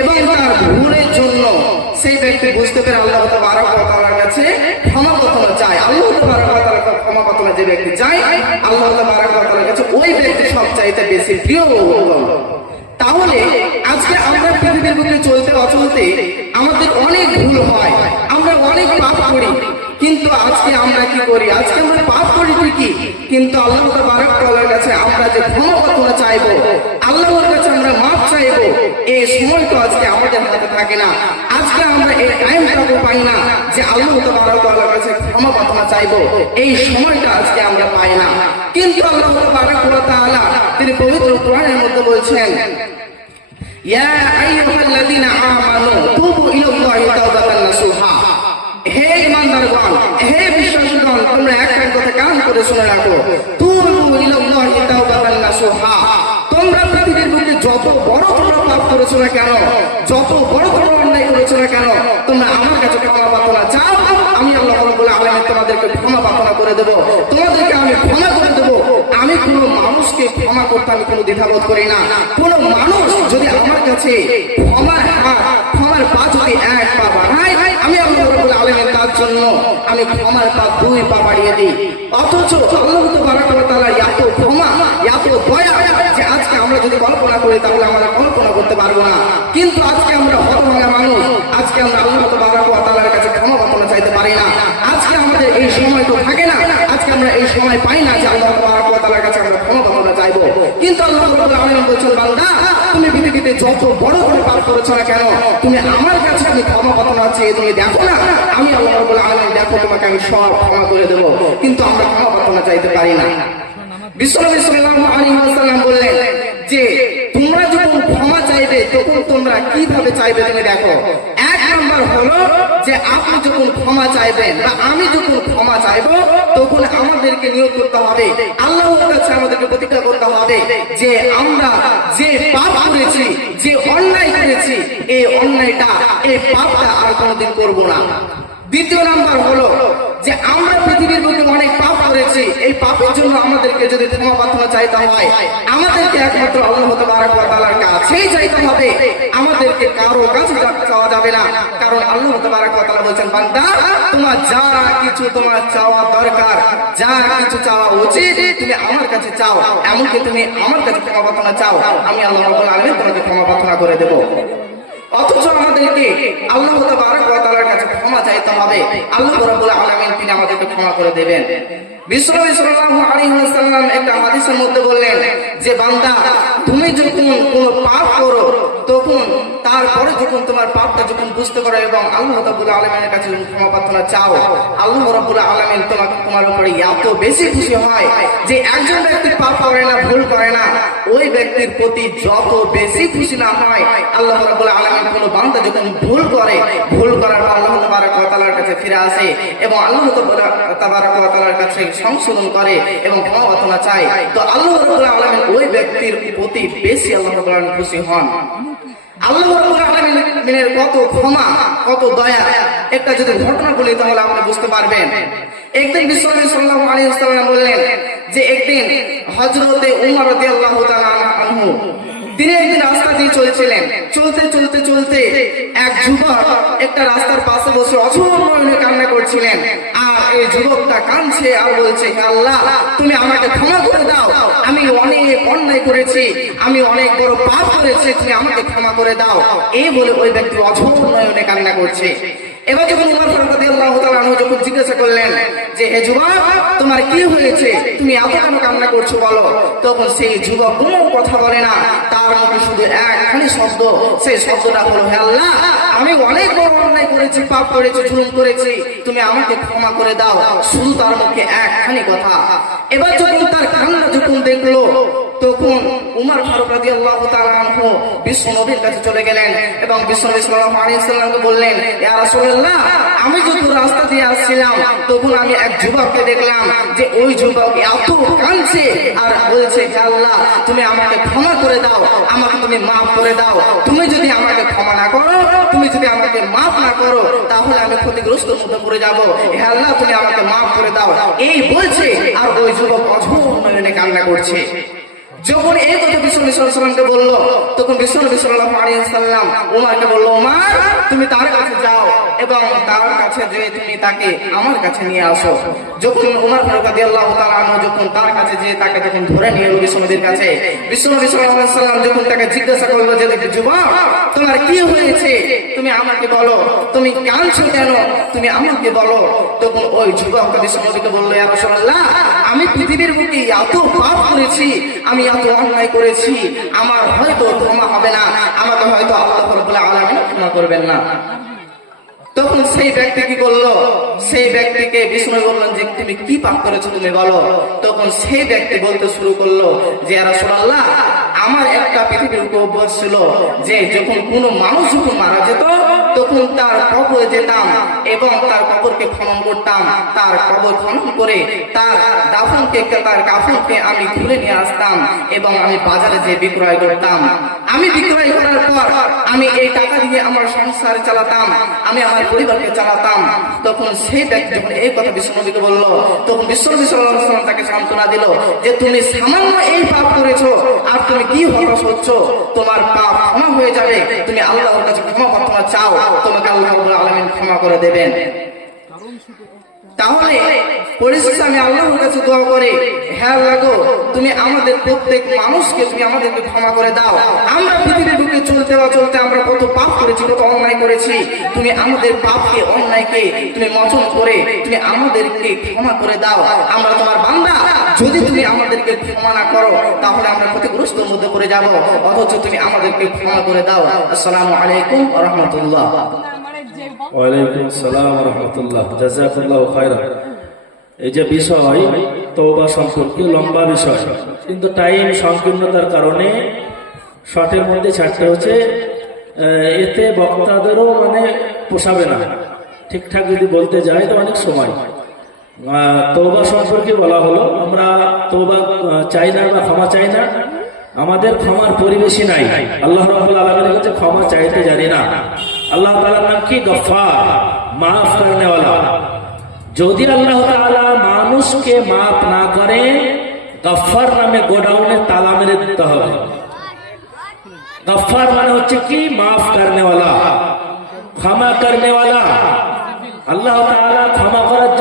এবং তার ভুলের জন্য সেই ব্যক্তি বুঝতে পেরে আল্লাহ তাবারক ওয়া তাআলার কাছে ক্ষমা প্রার্থনা চায়। আল্লাহ তাবারক ওয়া তাআলার কাছে ক্ষমা প্রার্থনা যে ব্যক্তি চায়, আল্লাহ তাবারক ওয়া তাআলার কাছে ওই ব্যক্তি সবচাইতে বেশি প্রিয়। তাহলে আজকে আমরা পৃথিবীর বুকে চলতে অচলতে আমাদের অনেক ভুল হয়, আমরা অনেক পাপ করি, কিন্তু আজকে আমরা কি করি? আজকে আমরা পাপ করি ঠিকই, কিন্তু আল্লাহ তাবারক ওয়া তাআলার কাছে আমরা যে ক্ষমা প্রার্থনা চাইবো, আল্লাহর কাছে আমরা মাফ চাইবো, এই সময়টা আজকে আমাদের হাতে থাকে না। আজকে আমরা এই টাইমটাও পাই না যে আল্লাহ তাবারক ওয়া তাআলার কাছে ক্ষমা প্রার্থনা চাইবো, এই সময়টা আজকে আমরা পাই না। কিন্তু আল্লাহ তাবারক ওয়া তাআলা তিনি পবিত্র কোরআনের মধ্যে বলছেন, ইয়া আইয়ুহাল্লাযীনা আমানু তুবু ইলাল্লাহি তাওবাতান নাসুহা। হে ঈমানদারগণ, হে বিশ্বাসীগণ, তোমরা একটা কথা কান করে শুনে রাখো, তুবু ইলাল্লাহি তাওবাতান নাসুহা। তোমরা পৃথিবীর বুকে যত বড় বড় পাপ করেছো না কেন, যত বড় বড় অন্যায় করেছো না কেন, তোমরা আমার কাছে ক্ষমা প্রার্থনা চাও, আমি আল্লাহ রাব্বুল আলামিন তোমাদেরকে ক্ষমা প্রার্থনা করে দেব, তোমাদেরকে আমি ক্ষমা করে দেব। আমি কোনো মানুষকে ক্ষমা করতে আমি কোনো দ্বিধাবোধ করি না। কোনো মানুষ যদি আমার কাছে ক্ষমার পা যদি এক পা বাড়ায়, আমি আল্লাহ রাব্বুল আলামিন তার জন্য আমি ক্ষমার পা 2 পা বাড়িয়ে দিই। অথচ আল্লাহ তাবারক ওয়া তাআলা এত ক্ষমা, এত দয়া যে আজকে আমরা যদি কল্পনা করি তাহলে আমরা কল্পনা করতে পারবো না। কিন্তু আজকে আমরা হতভাগা মানুষ, আজকে আমরা আল্লাহ তাবারক ওয়া তাআলার কাছে ক্ষমা প্রার্থনা চাইতে পারি না। আজকে আমাদের এই সময় তো থাকে না, আজকে আমরা এই সময় পাই না যে আল্লাহ তাবারক ওয়া তাআলার কাছে আমরা ক্ষমা প্রার্থনা চাইবো। কিন্তু আল্লাহ রাব্বুল আলামিন বলছেন, বান্দা তুমি পৃথিবীতে যত বড় বড় পাপ করেছো না কেন, তুমি আমার কাছে তুমি ক্ষমা প্রার্থনা চেয়ে তুমি দেখো না, আমি আল্লাহ রাব্বুল আলামিন দেখো তোমাকে আমি সব ক্ষমা করে দেবো। কিন্তু আমরা ক্ষমা প্রার্থনা চাইতে পারি না। বিশ্বনবী সাল্লাল্লাহু আলাইহি ওয়াসাল্লাম বললেন যে তোমরা যখন ক্ষমা চাইবে তখন তোমরা কিভাবে চাইবে তুমি দেখো। এক নাম্বার হলো যে আপনি যখন ক্ষমা চাইবেন বা আমি যখন ক্ষমা চাইবো তখন আমাদেরকে নিয়ত করতে হবে, আল্লাহর কাছে আমাদেরকে প্রতিজ্ঞা করতে হবে যে আমরা যে পাপ করেছি, যে অন্যায় করেছি, এই অন্যায়টা, এই পাপটা আর কোনোদিন করবো না। দ্বিতীয় নাম্বার হলো যে আমরা পৃথিবীর বুকে অনেক পাপ করেছি, এই পাপের জন্য আমাদেরকে যদি ক্ষমা প্রার্থনা চাইতে হয়, আমাদেরকে একমাত্র আল্লাহ তাবারক ওয়া তাআলার কাছেই চাইতে হবে, আমাদেরকে কারো কাছে চাওয়া যাবে না। কারণ আল্লাহ তাবারক ওয়া তাআলা বলেছেন, বান্দা তোমার যা কিছু তোমার চাওয়া দরকার, যা কিছু চাওয়া উচিত তুমি আমার কাছে চাও, এমনকি তুমি আমার কাছে ক্ষমা প্রার্থনা চাও, আমি আল্লাহ রাব্বুল আলামিন তোমাকে ক্ষমা প্রার্থনা করে দেব। অথচ আমাদেরকে আল্লাহ তাবারক ওয়া তাআলার কাছে ক্ষমা চাইতে হবে, আল্লাহ রাব্বুল আলামিন তিনি আমাদেরকে ক্ষমা করে দেবেন। বিশ্বনবী সাল্লাল্লাহু আলাইহি ওয়াসাল্লাম একটা হাদিসের মধ্যে বললেন যে বান্দা তুমি যখন কোনো পাপ করো তখন তারপরে যখন তোমার পাপটা যখন বুঝতে পারো এবং আল্লাহ রাব্বুল আলামিনের কাছে ক্ষমা প্রার্থনা চাও, আল্লাহ রাব্বুল আলামিন তোমার উপরে এত বেশি খুশি হয় যে একজন ব্যক্তি পাপ করে না, ভুল করে না, ওই ব্যক্তির প্রতি যত বেশি খুশি না হয় আল্লাহ রাব্বুল আলামিন কোনো বান্দা যখন ভুল করে, ভুল করার পর আল্লাহ তাবারক ওয়া তাআলার কাছে ফিরে আসে এবং আল্লাহ তাবারক ওয়া তাআলার কাছে সংশোধন করে এবং ক্ষমা প্রার্থনা চায়, তো আল্লাহ রাব্বুল আলামিন ওই ব্যক্তির প্রতি বেশি আল্লাহ রাব্বুল আলামিন খুশি হন। আল্লাহ রাব্বুল আলামিনের কত ক্ষমা, কত দয়া, একটা যদি ঘটনা বলি তাহলে আপনি বুঝতে পারবেন। একদিন বিশ্বনবী সাল্লাল্লাহু আলাইহি ওয়াসাল্লাম বললেন যে একদিন হযরতে উমর রাদিয়াল্লাহু তাআলা আনহু তিনি একদিন রাস্তা দিয়ে চলছিলেন, চলতে চলতে চলতে এক যুবক একটা রাস্তার পাশে বসে অঝোর নয়নে কান্না করছিলেন, আর এই যুবকটা কাঁদছে আর বলছে, হে আল্লাহ তুমি আমাকে ক্ষমা করে দাও, আমি অনেক অন্যায় করেছি, আমি অনেক বড় পাপ করেছি, তুমি আমাকে ক্ষমা করে দাও, এই বলে ওই ব্যক্তি অঝোর নয়নে কান্না করছে। এবার যখন উমর রাদিয়াল্লাহু তাআলা আনহু যখন জিজ্ঞাসা করলেন যে হে যুবক তোমার কি হয়েছে, তুমি এত কেন কান্না করছো বলো, তখন সেই যুবক কোনো কথা বলে না, তার মুখে শুধু একখানি শব্দ, সেই শব্দটা হলো, হে আল্লাহ আমি অনেক বড় অন্যায় করেছি, পাপ করেছি, জুলুম করেছি, তুমি আমাকে ক্ষমা করে দাও, শুধু তার মুখে একখানি কথা। এবার যখন তার কান্না যখন দেখলো তখন উমর ফারুক রাদিয়াল্লাহু তাআলা আনহু বিশ্বনবীর কাছে চলে গেলেন এবং বিশ্বনবী সাল্লাল্লাহু আলাইহি ওয়াসাল্লামকে বললেন, ইয়া রাসূলুল্লাহ আমি যখন রাস্তা দিয়ে আসছিলাম তখন আমি এক যুবককে দেখলাম যে ওই যুবক এত কাঁদছে আর বলছে, হে আল্লাহ তুমি আমাকে ক্ষমা করে দাও, আমাকে তুমি মাফ করে দাও, তুমি যদি আমাকে ক্ষমা না করো, তুমি যদি আমাকে মাফ না করো তাহলে আমি ক্ষতিগ্রস্ত মধ্যে পড়ে যাব, হে আল্লাহ তুমি আমাকে মাফ করে দাও, এই বলছে আর ওই যুবক অঝোর নয়নে কান্না করছে। যখন এই কথা বিশ্বনবী সাল্লাল্লাহু আলাইহি ওয়াসাল্লামকে বললো, তখন বিশ্বনবী সাল্লাল্লাহু আলাইহি ওয়াসাল্লাম উমরকে বলল, উমর তুমি তার কাছে যাও এবং তার কাছে যেয়ে তুমি তাকে আমার কাছে নিয়ে আসো। যখন উমর ফারুক রাদিয়াল্লাহু তাআলা আনহু যখন তার কাছে যেয়ে তাকে যখন ধরে নিয়ে এলো বিশ্বনবীর কাছে, বিশ্বনবী সাল্লাল্লাহু আলাইহি ওয়াসাল্লাম যখন তাকে জিজ্ঞাসা করলো যে যুবক তোমার কি হয়েছে, তুমি আমাকে বলো, তুমি কাঁদছো কেন, তুমি আমাকে বলো। তখন ওই যুবক বিশ্বনবীকে বললো, ইয়া রাসূলুল্লাহ আমি পৃথিবীর বুকে এত পাপ করেছি, আমি এত অন্যায় করেছি, আমার হয়তো ক্ষমা হবে না, আমাকে হয়তো আল্লাহ রাব্বুল আলামিন ক্ষমা করবেন না। তখন সেই ব্যক্তি কি করলো, সেই ব্যক্তিকে বিষ্ণু বললেন যে তুমি কি পাপ করেছো তুমি বলো। তখন সেই ব্যক্তি বলতে শুরু করলো যে ইয়া রাসূলুল্লাহ আমার একটা পৃথিবীর উপর অভ্যাস ছিল যে যখন কোনো মানুষ যখন মারা যেত তখন তার কবরে যেতাম এবং তার কবরকে খনন করতাম, তার কবর খনন করে তার দাফনকে তার কাফনকে আমি খুলে নিয়ে আসতাম এবং আমি বাজারে যেয়ে বিক্রয় করতাম। আমি বিক্রয় করার পর আমি এই টাকা দিয়ে আমার সংসার চালাতাম, আমি আমার পরিবারকে চালাতাম। তখন সেই ব্যক্তি যখন এই কথা বিশ্বনবীকে বলল, তখন বিশ্বনবী সাল্লাল্লাহু আলাইহি ওয়াসাল্লাম তাকে সান্ত্বনা দিল যে তুমি সামান্য এই পাপ করেছো আর তুমি কি হতাশ হচ্ছ, তোমার পাপ ক্ষমা হয়ে যাবে, তুমি আল্লাহর কাছে ক্ষমা প্রার্থনা চাও, তোমাকে আল্লাহ রাব্বুল আলামিন ক্ষমা করে দেবেন। তাহলে পরিশেষে আমি আল্লাহর কাছে দোয়া করি, হ্যাঁ লাগো তুমি আমাদের প্রত্যেক মানুষকে তুমি আমাদেরকে ক্ষমা করে দাও। আমরা পৃথিবীর বুকে চলতে আমরা কত পাপ করেছি, কত অন্যায় করেছি, তুমি আমাদের পাপকে অন্যায়কে তুমি মোচন করে তুমি আমাদেরকে ক্ষমা করে দাও। আমরা তোমার বান্দা, যদি তুমি আমাদেরকে ক্ষমা না করো তাহলে আমরা ক্ষতিগ্রস্তের মধ্যে পড়ে যাব, অথচ তুমি আমাদেরকে ক্ষমা করে দাও। আসসালামু আলাইকুম ওয়া রাহমাতুল্লাহ। ওয়ালাইকুম আসসালাম ওয়া রাহমাতুল্লাহ। জাযাকাল্লাহু খাইরান। এই যে বিষয় তওবা সম্পর্কে লম্বা বিষয়, কিন্তু টাইম সংকীর্ণতার কারণে শর্টের মধ্যে ছাড়তে হচ্ছে। এতে বক্তাদেরও পোষাবে না, ঠিকঠাক যদি বলতে যায় তো অনেক সময়। তওবা সম্পর্কে বলা হলো, আমরা তওবা চাই না বা ক্ষমা চাই না, আমাদের ক্ষমার পরিবেশই নাই। আল্লাহ রাব্বুল আলামিনের কাছে ক্ষমা চাইতে জানি না। আল্লাহ তাআলার নাম কি? গফফার, মাফ করনে ওয়ালা। যদি আল্লাহ তাআলা মানুষকে মাফ না করে, গফফার নামে গোডাউনে তালা মেরে দিতে হবে। গফফার মানে হচ্ছে কি? মাফ করনে ওয়ালা, ক্ষমা করনে ওয়ালা। আল্লাহ তাআলা ক্ষমা করার জন্য